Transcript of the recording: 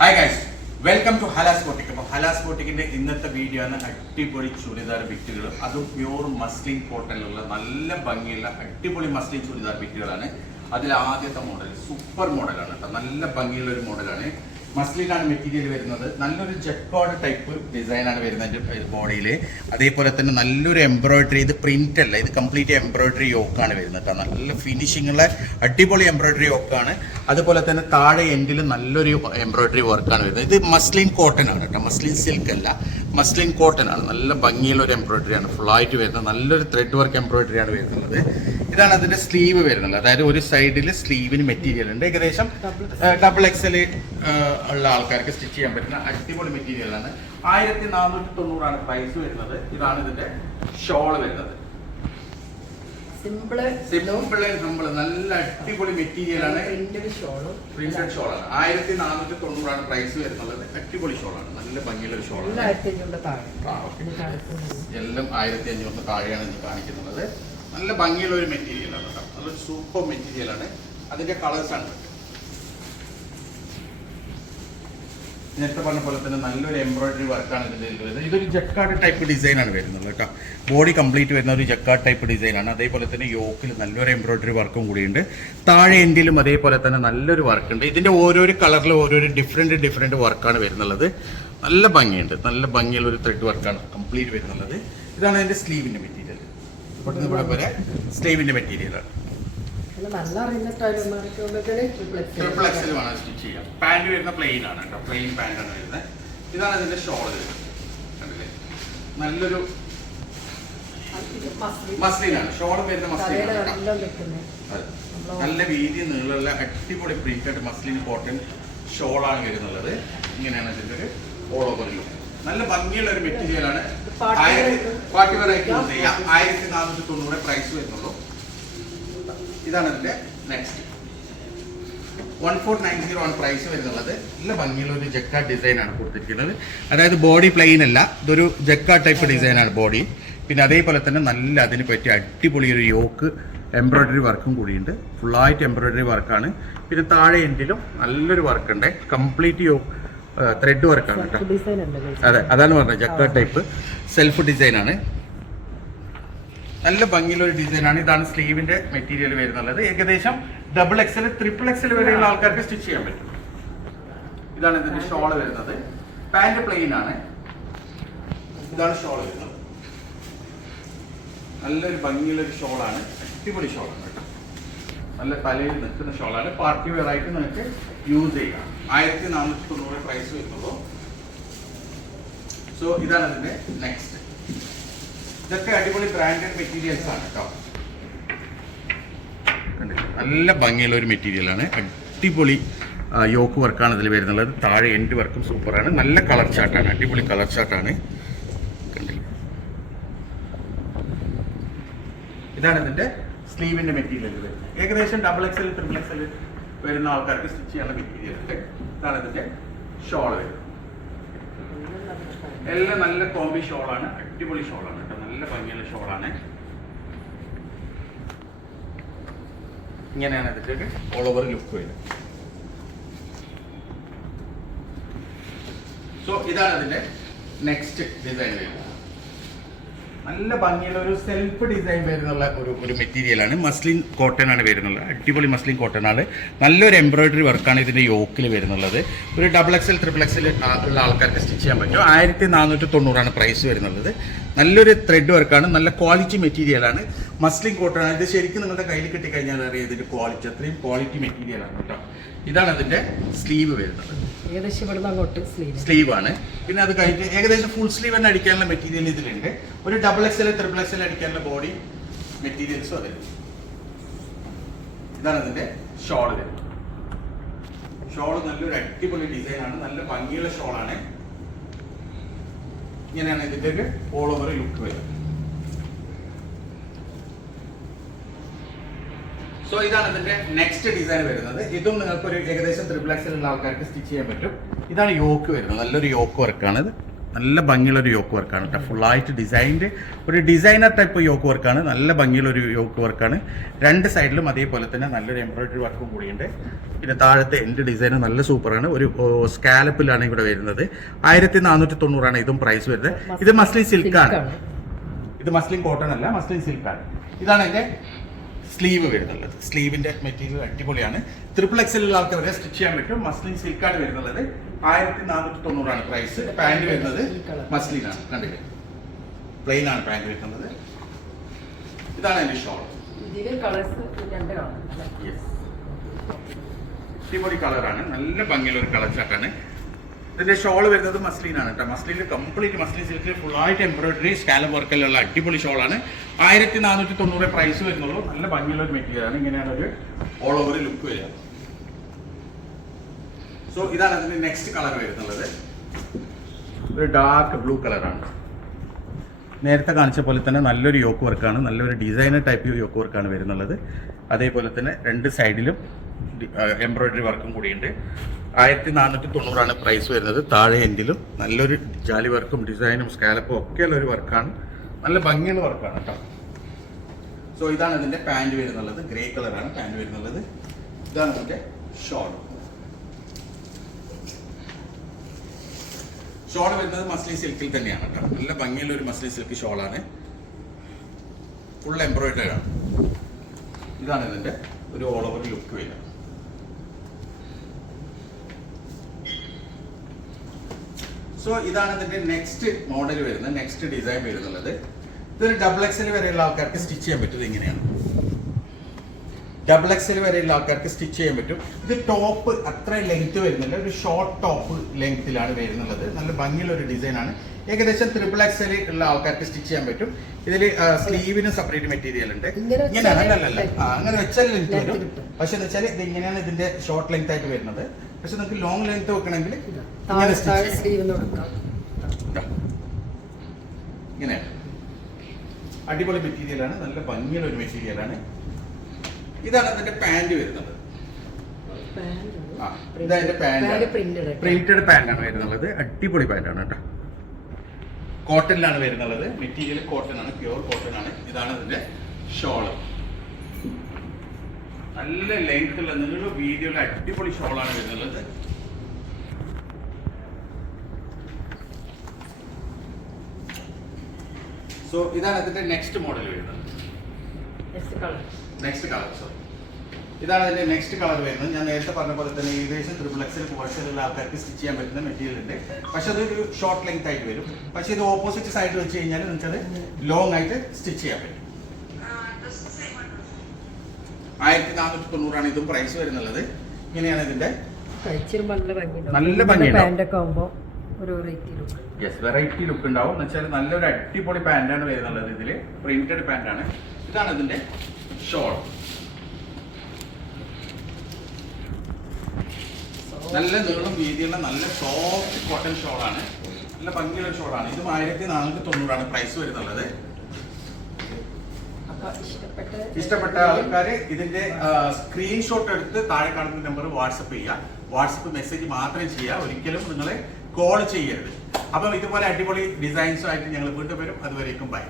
Hi guys welcome to Halas boutique അപ്പോൾ ഹലാസ് ബോട്ടിക്കിന്റെ ഇന്നത്തെ വീഡിയോ ആണ് അടിപൊളി ചുരിദാർ ബിറ്റുകളും അതും പ്യൂർ മസ്ലിൻ കോട്ടണിലുള്ള നല്ല ഭംഗിയുള്ള അടിപൊളി മസ്ലിൻ ചുരിദാർ ബിറ്റുകളാണ് അതിൽ ആദ്യത്തെ മോഡൽ സൂപ്പർ മോഡലാണ് കേട്ടോ. നല്ല ഭംഗിയുള്ള ഒരു മോഡലാണ് മസ്ലിനാണ് മെറ്റീരിയൽ വരുന്നത്. നല്ലൊരു ജക്കോഡ് ടൈപ്പ് ഡിസൈനാണ് വരുന്നത് ബോഡിയിൽ അതേപോലെ തന്നെ നല്ലൊരു എംബ്രോയിഡറി ഇത് പ്രിന്റ് അല്ല ഇത് കംപ്ലീറ്റ് എംബ്രോയിഡറി യോക്കാണ് വരുന്നത് നല്ല ഫിനിഷിംഗ് ഉള്ള അടിപൊളി എംബ്രോയിഡറി യോക്കാണ്. അതുപോലെ തന്നെ താഴെ എൻഡിൽ നല്ലൊരു എംബ്രോയിഡറി വർക്കാണ് വരുന്നത്. ഇത് മസ്ലിൻ കോട്ടൺ ആണ് കേട്ടോ. മസ്ലിൻ സിൽക്ക് അല്ല. മസ്ലിൻ കോട്ടൺ ആണ്. നല്ല ഭംഗിയുള്ള ഒരു എംബ്രോയിഡറി ആണ്. ഫുള്ളായിട്ട് വരുന്നത്. നല്ലൊരു ത്രെഡ് വർക്ക് എംബ്രോയിഡറി ആണ് വരുന്നത്. ഇതാണ് അതിന്റെ സ്ലീവ് വരുന്നത്. അതായത് ഒരു സൈഡിൽ സ്ലീവിന് മെറ്റീരിയൽ ഉണ്ട്. ഏകദേശം ഡബിൾ എക്സൽ ഉള്ള ആൾക്കാർക്ക് സ്റ്റിച്ച് ചെയ്യാൻ പറ്റുന്ന അടിപൊളി മെറ്റീരിയൽ ആണ്. ആയിരത്തി നാനൂറ്റി തൊണ്ണൂറാണ് പ്രൈസ് വരുന്നത്. ഇതാണ് ഇതിന്റെ ഷോൾ വരുന്നത്. സിമ്പിൾ സിമ്പിൾ സിമ്പിൾ നല്ല അടിപൊളി മെറ്റീരിയലാണ് പ്രിന്റഡ് ഷോളാണ് ആയിരത്തി നാനൂറ്റി തൊണ്ണൂറാണ് പ്രൈസ് വരുന്നത്. അടിപൊളി ആണ്. നല്ല ഭംഗിയുള്ള ഒരു ഷോളാണ്. എല്ലാം ആയിരത്തി അഞ്ഞൂറിന് താഴെയാണ് ഇത് കാണിക്കുന്നത്. നല്ല ഭംഗിയുള്ള ഒരു മെറ്റീരിയലാണ് കേട്ടോ. നല്ലൊരു സൂപ്പർ മെറ്റീരിയലാണ് അതിന്റെ കളേഴ്സ് ആണ്. നേരത്തെ പറഞ്ഞ പോലെ തന്നെ നല്ലൊരു എംബ്രോയിഡറി വർക്കാണ് ഇതിൽ ഇതൊരു ജക്കാർഡ് ടൈപ്പ് ഡിസൈനാണ് വരുന്നത് കേട്ടോ. ബോഡി കംപ്ലീറ്റ് വരുന്ന ഒരു ജക്കാർഡ് ടൈപ്പ് ഡിസൈനാണ് അതേപോലെ തന്നെ യോക്കിൽ നല്ലൊരു എംബ്രോയിഡറി വർക്കും കൂടിയുണ്ട് താഴെ എൻഡിലും അതേപോലെ തന്നെ നല്ലൊരു വർക്ക് ഉണ്ട്. ഇതിന്റെ ഓരോരോ കളറിലും ഓരോരോ ഡിഫറെന്റ് ഡിഫറെന്റ് വർക്കാണ് വരുന്നുള്ളത്. നല്ല ഭംഗിയുണ്ട്. നല്ല ഭംഗിയുള്ള ഒരു ത്രെഡ് വർക്കാണ് കംപ്ലീറ്റ് വരുന്നുള്ളത്. ഇതാണ് അതിന്റെ സ്ലീവിന്റെ മെറ്റീരിയൽ ഇവിടെ വരെ. സ്ലീവിന്റെ മെറ്റീരിയലാണ് നല്ല അറിയുന്ന ടൈലർമാർക്ക് ട്രിപ്പിൾ എക്സൽ വേണം സ്റ്റിച്ച് ചെയ്യാം പാന്റ് വരുന്ന പ്ലെയിൻ ആണ് കേട്ടോ പ്ലെയിൻ പാന്റ് ആണ് വരുന്നത്. ഇതാണ് ഇതിന്റെ ഷോൾ കണ്ടില്ലേ? നല്ലൊരു മസ്ലിനാണ് ഷോൾ വരുന്ന മസ്ലിൻ. നല്ല വീതി നീളമുള്ള അടിപൊളി പ്രിന്റഡ് മസ്ലിൻ കോട്ടൺ ഷോളാണ് വരുന്നുള്ളത്. ഇങ്ങനെയാണ് ഇതിന്റെ ഒരു ഓൾ ഓവർ ലുക്ക് നല്ല ഭംഗിയുള്ള ഒരു മെറ്റീരിയൽ ആണ്. പാർട്ടി ആയിരത്തി നാനൂറ്റി തൊണ്ണൂറ് പ്രൈസ് വരുന്നുള്ളൂ. ഇതാണ് ഇതിന്റെ next one four nine zero ആണ് പ്രൈസ് വരുന്നുള്ളത്. നല്ല ഭംഗിയുള്ള ഒരു ജക്ക ഡിസൈൻ ആണ് കൊടുത്തിരിക്കുന്നത്. അതായത് ബോഡി പ്ലെയിൻ അല്ല ഇതൊരു ജക്ക ടൈപ്പ് ഡിസൈൻ ആണ് ബോഡി പിന്നെ അതേപോലെ തന്നെ നല്ല അതിന് പറ്റിയ അടിപൊളി ഒരു യോക്ക് എംബ്രോയിഡറി വർക്കും കൂടിയുണ്ട്. ഫുള്ളായിട്ട് എംബ്രോയിഡറി വർക്കാണ് പിന്നെ താഴെ എൻഡിലും നല്ലൊരു വർക്ക് ഉണ്ട്. കംപ്ലീറ്റ് യോക്ക് ത്രെഡ് വർക്കാണ് കേട്ടോ. അതെ അതാണ് പറഞ്ഞത് ജക്ക ടൈപ്പ് സെൽഫ് ഡിസൈൻ ആണ്. നല്ല ഭംഗിയുള്ള ഒരു ഡിസൈൻ ആണ്. ഇതാണ് സ്ലീവിന്റെ മെറ്റീരിയൽ വരുന്നുള്ളത്. ഏകദേശം ഡബിൾ എക്സൽ ട്രിപ്പിൾ എക്സൽ വരെയുള്ള ആൾക്കാർക്ക് സ്റ്റിച്ച് ചെയ്യാൻ പറ്റും. ഇതാണ് ഇതിന്റെ ഷോൾ വരുന്നത്. പാന്റ് പ്ലെയിൻ ആണ്. ഇതാണ് ഷോൾ വരുന്നത്. നല്ലൊരു ഭംഗിയുള്ള ഒരു ഷോളാണ് അടിപൊളി ഷോളാണ് കേട്ടോ. നല്ല തലയിൽ നിൽക്കുന്ന ഷോളാണ് പാർട്ടി വെയർ ആയിട്ട് നിങ്ങൾക്ക് യൂസ് ചെയ്യാം. ആയിരത്തി നാനൂറ്റി തൊണ്ണൂറ് പ്രൈസ് വരുന്നുള്ളൂ. സോ ഇതാണ് ഇതിന്റെ നെക്സ്റ്റ് ഇതൊക്കെ അടിപൊളി ബ്രാൻഡഡ് മെറ്റീരിയൽസ് ആണ് കേട്ടോ? നല്ല ഭംഗിയുള്ള ഒരു മെറ്റീരിയലാണ് അടിപൊളി യോക്ക് വർക്കാണ് ഇതിൽ വരുന്നുള്ളത്. താഴെ എൻഡ് വർക്കും സൂപ്പറാണ് നല്ല കളർ ചാർട്ടാണ് അടിപൊളി കളർ ചാർട്ടാണ്? ഇതാണ് ഇതിന്റെ സ്ലീവിന്റെ മെറ്റീരിയൽ ഏകദേശം ഡബിൾ എക്സൽ ട്രിപ്പിൾ എക്സൽ വരുന്ന ആൾക്കാർക്ക് സ്റ്റിച്ച് ചെയ്യാനുള്ള മെറ്റീരിയൽ ഇതാണ് ഇതിന്റെ ഷോൾ വരുന്നത്. എല്ലാം നല്ല കോമ്പി ഷോളാണ് അടിപൊളി ഷോളാണ് നല്ല ഭംഗിയുള്ള ഷോളാണ്. ഇങ്ങനെയാണ് ഇതിന്റെ ഓൾ ഓവർ ലുക്ക് വരുന്നത്. സോ ഇതാണ് അതിന്റെ നെക്സ്റ്റ് ഡിസൈൻ വരുന്നത്. നല്ല ഭംഗിയുള്ള ഒരു സെൽഫ് ഡിസൈൻ വരുന്നുള്ള ഒരു ഒരു മെറ്റീരിയലാണ് മസ്ലിൻ കോട്ടൺ ആണ് വരുന്നത് അടിപൊളി മസ്ലിൻ കോട്ടൺ ആണ്. നല്ലൊരു എംബ്രോയിഡറി വർക്കാണ് ഇതിന്റെ യോക്കിൽ വരുന്നുള്ളത്. ഒരു ഡബിൾ എക്സൽ ട്രിപ്പിൾ എക്സൽ ഉള്ള ആൾക്കാർക്ക് സ്റ്റിച്ച് ചെയ്യാൻ പറ്റും. ആയിരത്തി നാനൂറ്റി തൊണ്ണൂറാണ് പ്രൈസ് വരുന്നുള്ളത്. നല്ലൊരു ത്രെഡ് വർക്കാണ് നല്ല ക്വാളിറ്റി മെറ്റീരിയലാണ് മസ്ലിൻ കോട്ടൺ ആണ്. ഇത് ശരിക്കും നിങ്ങളുടെ കയ്യിൽ കിട്ടിക്കഴിഞ്ഞാൽ അറിയാം ഇതിന്റെ ക്വാളിറ്റി അത്രയും ക്വാളിറ്റി മെറ്റീരിയലാണ് കേട്ടോ. ഇതാണ് അതിന്റെ സ്ലീവ് വരുന്നത്. ഏകദേശം അങ്ങോട്ട് സ്ലീവ് ആണ് പിന്നെ അത് കഴിഞ്ഞിട്ട് ഏകദേശം ഫുൾ സ്ലീവ് തന്നെ അടിക്കാനുള്ള മെറ്റീരിയൽ ഇതിലുണ്ട്. ഒരു ഡബിൾ എക്സൽ ട്രിപ്പിൾ എക്സൽ അടിക്കാനുള്ള ബോഡി മെറ്റീരിയൽസും അതെ ഇതാണ് അതിന്റെ ഷോൾ വരുന്നത് ഷോൾ നല്ലൊരു അടിപൊളി ഡിസൈൻ ആണ്. നല്ല ഭംഗിയുള്ള ഷോളാണ് ഇങ്ങനെയാണ് ഇതിന്റെ ഓൾ ഓവർ ലുക്ക് വരുന്നത്. സോ ഇതാണ് ഇതിന്റെ നെക്സ്റ്റ് ഡിസൈൻ വരുന്നത്. ഇതും നിങ്ങൾക്ക് ഒരു ഏകദേശം ഉള്ള ആൾക്കാർക്ക് സ്റ്റിച്ച് ചെയ്യാൻ പറ്റും. ഇതാണ് യോക്ക് വരുന്നത്. നല്ലൊരു യോക്ക് വർക്കാണ് ഇത്. നല്ല ഭംഗിയുള്ള ഒരു യോക്ക് വർക്കാണ് കേട്ടോ. ഫുള്ളായിട്ട് ഡിസൈൻഡ് ഒരു ഡിസൈനർ ടൈപ്പ് യോക്ക് വർക്കാണ് നല്ല ഭംഗിയുള്ള ഒരു യോക്ക് വർക്കാണ് രണ്ട് സൈഡിലും അതേപോലെ തന്നെ നല്ലൊരു എംബ്രോയിഡറി വർക്കും കൂടിയുണ്ട്. പിന്നെ താഴത്തെ എന്റെ ഡിസൈന് നല്ല സൂപ്പറാണ് ഒരു സ്കാലപ്പിലാണ് ഇവിടെ വരുന്നത്. ആയിരത്തി നാനൂറ്റി തൊണ്ണൂറാണ് ഇതും പ്രൈസ് വരുന്നത് ഇത് മസ്ലിൻ സിൽക്കാണ് ഇത് മസ്ലിൻ കോട്ടൺ അല്ല മസ്ലിൻ സിൽക്കാണ് ഇതാണ് എന്റെ സ്ലീവ് വരുന്നുള്ളത്. സ്ലീവിന്റെ മെറ്റീരിയൽ അടിപൊളിയാണ്. ട്രിപ്പിൾ എക്സലുള്ള ആൾക്കാർക്ക് സ്റ്റിച്ച് ചെയ്യാൻ പറ്റും. മസ്ലിൻ സിൽക്കാണ് വരുന്നുള്ളത്. ആയിരത്തി നാനൂറ്റി തൊണ്ണൂറാണ് പ്രൈസ് പാന്റ് വരുന്നത് മസ്ലിനാണ് കണ്ടില്ലേ? പ്ലെയിൻ ആണ് പാന്റ് വരുന്നത്. ഇതാണ് എന്റെ ഷോൾ അടിപൊളി കളറാണ് നല്ല ഭംഗിയുള്ള ഒരു കളർ ചാട്ടാണ് ഇതിന്റെ ഷോൾ വരുന്നത് മസ്ലിൻ ആണ് കേട്ടോ. മസ്ലിനിൽ കംപ്ലീറ്റ് മസ്ലിൻ സിൽക്കിൽ ഫുള്ളായിട്ട് എംബ്രോയിഡറി സ്കാലം വർക്കിലുള്ള അടിപൊളി ഷോളാണ്. ആയിരത്തി നാനൂറ്റി തൊണ്ണൂറ് പ്രൈസ് വരുന്നുള്ളൂ. നല്ല ഭംഗിയുള്ള ഒരു മെറ്റീരിയൽ ആണ്. ഇങ്ങനെയാണ് ഒരു ഓൾ ഓവർ ലുക്ക് വരിക. സോ ഇതാണ് അതിന്റെ നെക്സ്റ്റ് കളർ വരുന്നുള്ളത്. ഒരു ഡാർക്ക് ബ്ലൂ കളറാണ് നേരത്തെ കാണിച്ച പോലെ തന്നെ നല്ലൊരു യോക്ക് വർക്കാണ് നല്ലൊരു ഡിസൈനർ ടൈപ്പ് യോക്ക് വർക്കാണ് വരുന്നുള്ളത്. അതേപോലെ തന്നെ രണ്ട് സൈഡിലും എംബ്രോയിഡറി വർക്കും കൂടിയുണ്ട്. ആയിരത്തി നാനൂറ്റി തൊണ്ണൂറാണ് പ്രൈസ് വരുന്നത്. താഴെ എൻഡിലും നല്ലൊരു ജാലി വർക്കും ഡിസൈനും സ്കാലപ്പും ഒക്കെ ഉള്ള ഒരു വർക്കാണ് നല്ല ഭംഗിയുള്ള വർക്കാണ് കേട്ടോ സോ ഇതാണ് ഇതിന്റെ പാന്റ് വരുന്നുള്ളത്. ഗ്രേ കളറാണ് പാന്റ് വരുന്നുള്ളത്. ഇതാണ് ഇതിന്റെ ഷോൾ ഷോൾ വരുന്നത് മസ്ലി സിൽക്കിൽ തന്നെയാണ് കേട്ടോ നല്ല ഭംഗിയുള്ള ഒരു മസ്ലി സിൽക്ക് ഷോളാണ് ഫുൾ എംബ്രോയിഡറി ആണ്. ഇതാണ് ഇതിന്റെ ഒരു ഓൾ ഓവർ ലുക്ക് വരിക സോ ഇതാണ് ഇതിന്റെ നെക്സ്റ്റ് മോഡൽ വരുന്നത് നെക്സ്റ്റ് ഡിസൈൻ വരുന്നുള്ളത്. ഇതൊരു ഡബിൾ എക്സൽ വരെയുള്ള ആൾക്കാർക്ക് സ്റ്റിച്ച് ചെയ്യാൻ പറ്റും ഇങ്ങനെയാണ്. ഡബിൾ എക്സൽ വരെയുള്ള ആൾക്കാർക്ക് സ്റ്റിച്ച് ചെയ്യാൻ പറ്റും. ഇത് ടോപ്പ് അത്ര ലെങ്ത് വരുന്നില്ല ഒരു ഷോർട്ട് ടോപ്പ് ലെങ്ത്തിലാണ് വരുന്നുള്ളത്. നല്ല ഭംഗിയുള്ള ഒരു ഡിസൈൻ ആണ്. ഏകദേശം ത്രിപിൾ എക്സൽ ഉള്ള ആൾക്കാർക്ക് സ്റ്റിച്ച് ചെയ്യാൻ പറ്റും. ഇതിൽ സ്ലീവിന് സെപ്പറേറ്റ് മെറ്റീരിയൽ ഉണ്ട്. ഇങ്ങനെ അല്ലല്ല അങ്ങനെ വെച്ചാൽ ലെങ്ത് വരും. പക്ഷെ എന്ന് വെച്ചാൽ ഇത് ഇങ്ങനെയാണ് ഇതിന്റെ ഷോർട്ട് ലെങ്ത് ആയിട്ട് വരുന്നത്. പക്ഷെ നമുക്ക് ലോങ് ലെങ്ത് വെക്കണമെങ്കിൽ ഇങ്ങനെ അടിപൊളി മെറ്റീരിയലാണ് നല്ല ഭംഗിയുള്ള ഒരു മെറ്റീരിയലാണ് ഇതാണ് അതിന്റെ പാന്റ് വരുന്നത്. പ്രിന്റഡ് പ്രിന്റഡ് പാന്റ് ആണ്. വരുന്നത്. അടിപൊളി പാന്റ് ആണ് കേട്ടോ. കോട്ടണിലാണ് വരുന്നത്. മെറ്റീരിയൽ കോട്ടൺ ആണ്. പ്യുവർ കോട്ടൺ ആണ്. ഇതാണ് അതിന്റെ ഷോൾ നല്ല ലെങ്ത് ഉള്ള നിങ്ങളുടെ വീഡിയോയിൽ അടിപൊളി ഷോളാണ് വരുന്നത്. സോ ഇതാണ് അതിന്റെ നെക്സ്റ്റ് മോഡൽ വരുന്നത്. കളർ നെക്സ്റ്റ് കളർ സോറി ഇതാണ് അതിന്റെ നെക്സ്റ്റ് കളർ വരുന്നത്. ഞാൻ നേരത്തെ പറഞ്ഞ പോലെ തന്നെ ഏകദേശം ത്രിപിൾ എക്സൽ പോർഷനിലുള്ള ആൾക്കാർക്ക് സ്റ്റിച്ച് ചെയ്യാൻ പറ്റുന്ന മെറ്റീരിയൽ ഉണ്ട്. പക്ഷെ അതൊരു ഷോർട്ട് ലെങ്ത് ആയിട്ട് വരും. പക്ഷെ ഇത് ഓപ്പോസിറ്റ് സൈഡ് വെച്ച് കഴിഞ്ഞാൽ നിങ്ങൾക്കത് ലോങ് ആയിട്ട് സ്റ്റിച്ച് ചെയ്യാൻ പറ്റും. ആയിരത്തി നാനൂറ്റി തൊണ്ണൂറാണ് ഇതും പ്രൈസ് വരുന്നുള്ളത്. ഇങ്ങനെയാണ് ഇതിന്റെ നല്ല യെസ് വെറൈറ്റി ലുക്ക് ഉണ്ടാവും. എന്ന് വെച്ചാൽ നല്ലൊരു അടിപൊളി പാന്റാണ് വരുന്നുള്ളത് ഇതിൽ. പ്രിന്റഡ് പാന്റാണ് ഇതാണ് ഇതിന്റെ ഷോൾ നല്ല നീളം വീതിയുള്ള നല്ല സോഫ്റ്റ് കോട്ടൺ ഷോളാണ് നല്ല ഭംഗിയുള്ള ഷോളാണ് ഇതും ആയിരത്തി നാനൂറ്റി തൊണ്ണൂറാണ് പ്രൈസ് വരുന്നുള്ളത്. ഇഷ്ടപ്പെട്ട ആൾക്കാർ ആൾക്കാര് ഇതിന്റെ സ്ക്രീൻഷോട്ട് എടുത്ത് താഴെ കാണുന്ന നമ്പർ വാട്സപ്പ് ചെയ്യുക വാട്സപ്പ് മെസ്സേജ് മാത്രം ചെയ്യുക ഒരിക്കലും നിങ്ങളെ കോൾ ചെയ്യരുത്. അപ്പം ഇതുപോലെ അടിപൊളി ഡിസൈൻസും ആയിട്ട് ഞങ്ങൾ വീണ്ടും വരും. അതുവരേക്കും ബൈ